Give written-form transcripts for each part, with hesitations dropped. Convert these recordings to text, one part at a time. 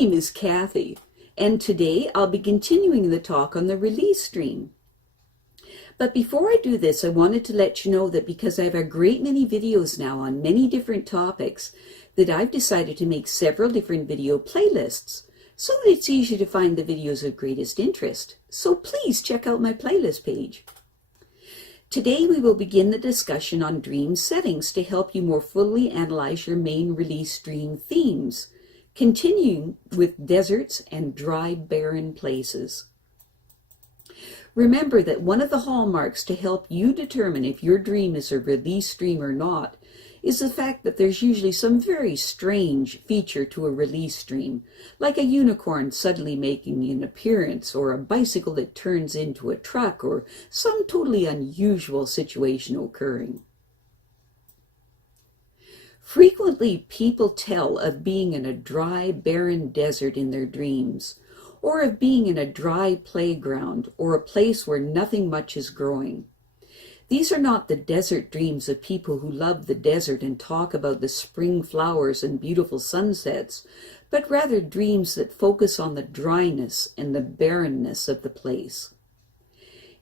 name is Kathy, and today I'll be continuing the talk on the release dream. But before I do this, I wanted to let you know that because I have a great many videos now on many different topics, that I've decided to make several different video playlists so that it's easy to find the videos of greatest interest. So please check out my playlist page. Today we will begin the discussion on dream settings to help you more fully analyze your main release dream themes, continuing with deserts and dry, barren places. Remember that one of the hallmarks to help you determine if your dream is a release dream or not is the fact that there's usually some very strange feature to a release dream, like a unicorn suddenly making an appearance, or a bicycle that turns into a truck, or some totally unusual situation occurring. Frequently, people tell of being in a dry, barren desert in their dreams, or of being in a dry playground, or a place where nothing much is growing. These are not the desert dreams of people who love the desert and talk about the spring flowers and beautiful sunsets, but rather dreams that focus on the dryness and the barrenness of the place.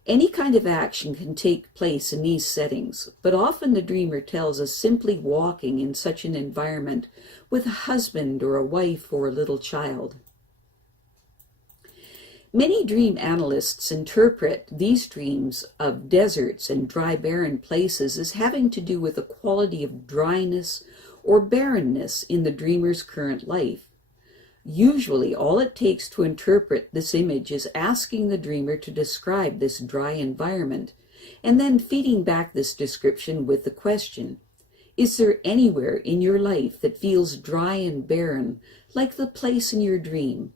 Any kind of action can take place in these settings, but often the dreamer tells us simply walking in such an environment with a husband or a wife or a little child. Many dream analysts interpret these dreams of deserts and dry, barren places as having to do with the quality of dryness or barrenness in the dreamer's current life. Usually, all it takes to interpret this image is asking the dreamer to describe this dry environment, and then feeding back this description with the question, is there anywhere in your life that feels dry and barren, like the place in your dream?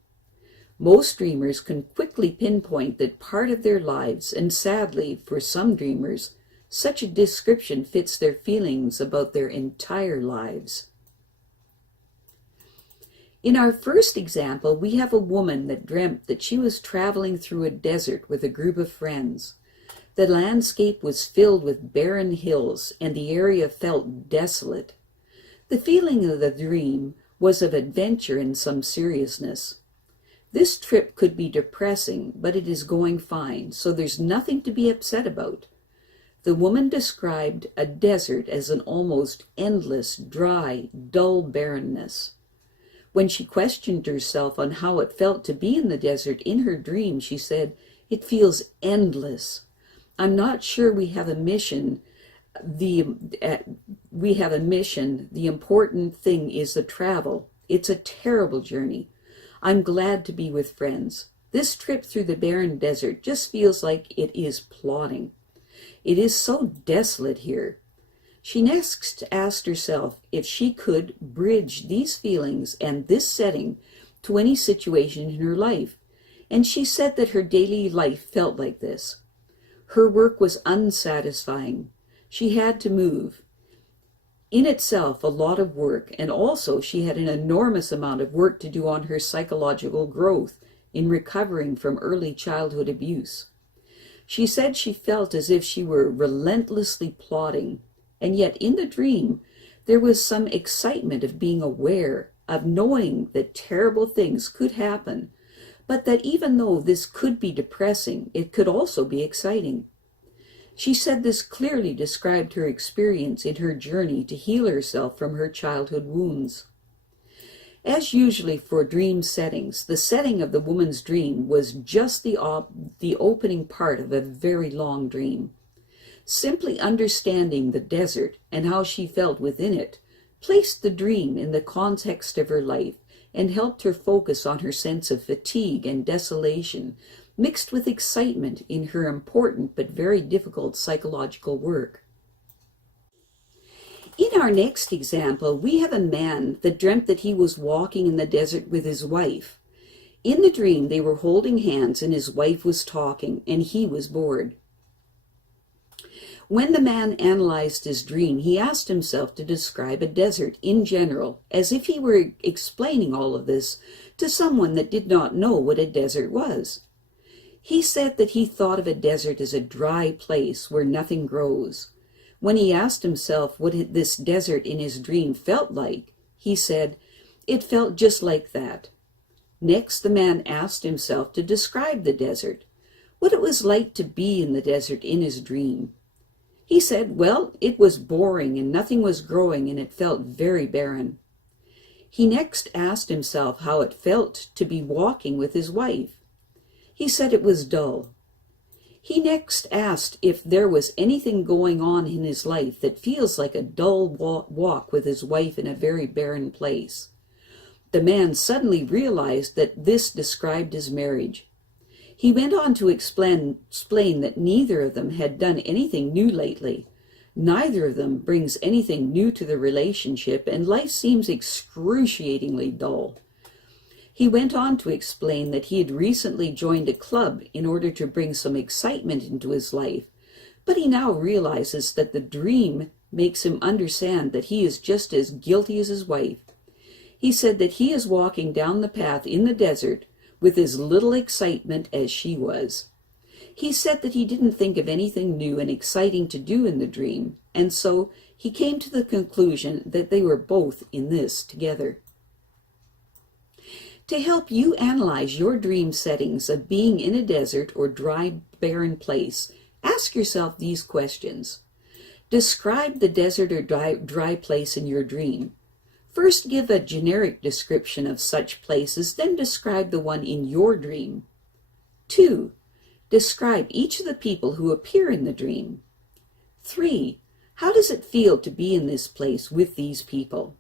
Most dreamers can quickly pinpoint that part of their lives, and sadly, for some dreamers, such a description fits their feelings about their entire lives. In our first example, we have a woman that dreamt that she was traveling through a desert with a group of friends. The landscape was filled with barren hills, and the area felt desolate. The feeling of the dream was of adventure and some seriousness. This trip could be depressing, but it is going fine, so there's nothing to be upset about. The woman described a desert as an almost endless, dry, dull barrenness. When she questioned herself on how it felt to be in the desert in her dream, she said, "It feels endless. I'm not sure we have a mission. The important thing is the travel. It's a terrible journey. I'm glad to be with friends. This trip through the barren desert just feels like it is plodding. It is so desolate here." She next asked herself if she could bridge these feelings and this setting to any situation in her life, and she said that her daily life felt like this. Her work was unsatisfying. She had to move. In itself, a lot of work, and also she had an enormous amount of work to do on her psychological growth in recovering from early childhood abuse. She said she felt as if she were relentlessly plodding, and yet in the dream there was some excitement of being aware, of knowing that terrible things could happen, but that even though this could be depressing, it could also be exciting. She said this clearly described her experience in her journey to heal herself from her childhood wounds. As usually for dream settings, the setting of the woman's dream was just the opening part of a very long dream. Simply understanding the desert and how she felt within it placed the dream in the context of her life and helped her focus on her sense of fatigue and desolation, mixed with excitement in her important but very difficult psychological work. In our next example, we have a man that dreamt that he was walking in the desert with his wife. In the dream, they were holding hands and his wife was talking, and he was bored. When the man analyzed his dream, he asked himself to describe a desert in general, as if he were explaining all of this to someone that did not know what a desert was. He said that he thought of a desert as a dry place where nothing grows. When he asked himself what this desert in his dream felt like, he said, "It felt just like that. Next, the man asked himself to describe the desert, what it was like to be in the desert in his dream. He said, well, it was boring and nothing was growing and it felt very barren. He next asked himself how it felt to be walking with his wife. He said it was dull. He next asked if there was anything going on in his life that feels like a dull walk with his wife in a very barren place. The man suddenly realized that this described his marriage. He went on to explain that neither of them had done anything new lately. Neither of them brings anything new to the relationship, and life seems excruciatingly dull. He went on to explain that he had recently joined a club in order to bring some excitement into his life, but he now realizes that the dream makes him understand that he is just as guilty as his wife. He said that he is walking down the path in the desert with as little excitement as she was. He said that he didn't think of anything new and exciting to do in the dream, and so he came to the conclusion that they were both in this together. To help you analyze your dream settings of being in a desert or dry, barren place, ask yourself these questions. Describe the desert or dry place in your dream. First, give a generic description of such places, then describe the one in your dream. 2. Describe each of the people who appear in the dream. 3. How does it feel to be in this place with these people?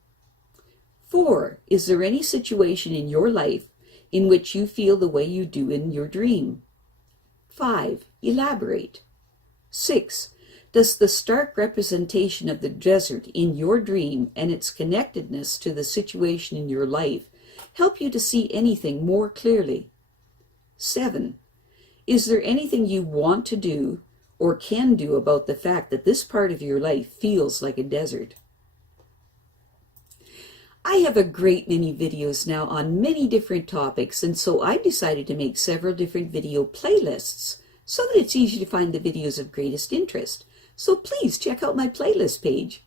4. Is there any situation in your life in which you feel the way you do in your dream? 5. Elaborate. 6. Does the stark representation of the desert in your dream and its connectedness to the situation in your life help you to see anything more clearly? 7. Is there anything you want to do or can do about the fact that this part of your life feels like a desert? I have a great many videos now on many different topics, and so I decided to make several different video playlists so that it's easy to find the videos of greatest interest. So please check out my playlist page.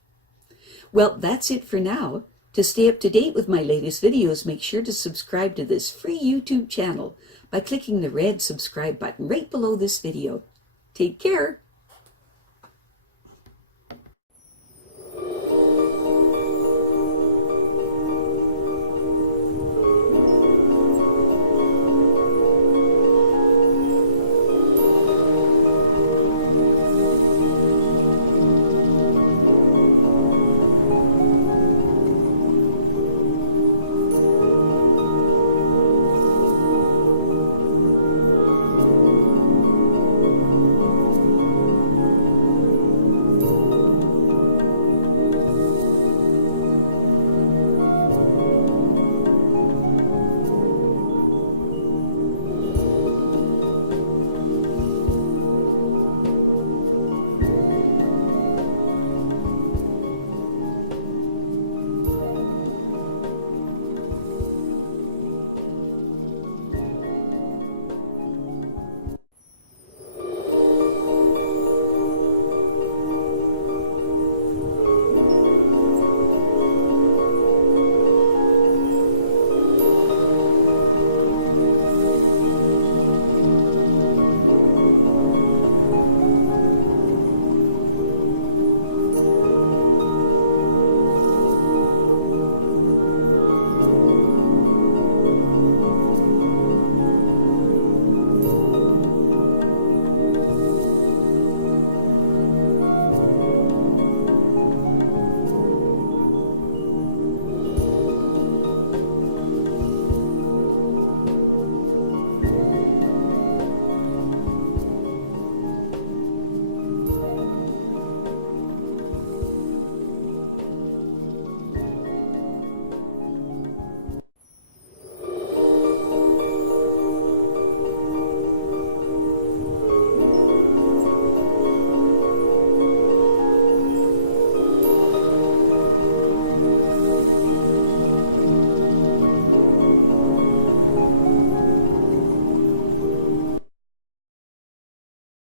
Well, that's it for now. To stay up to date with my latest videos, make sure to subscribe to this free YouTube channel by clicking the red subscribe button right below this video. Take care.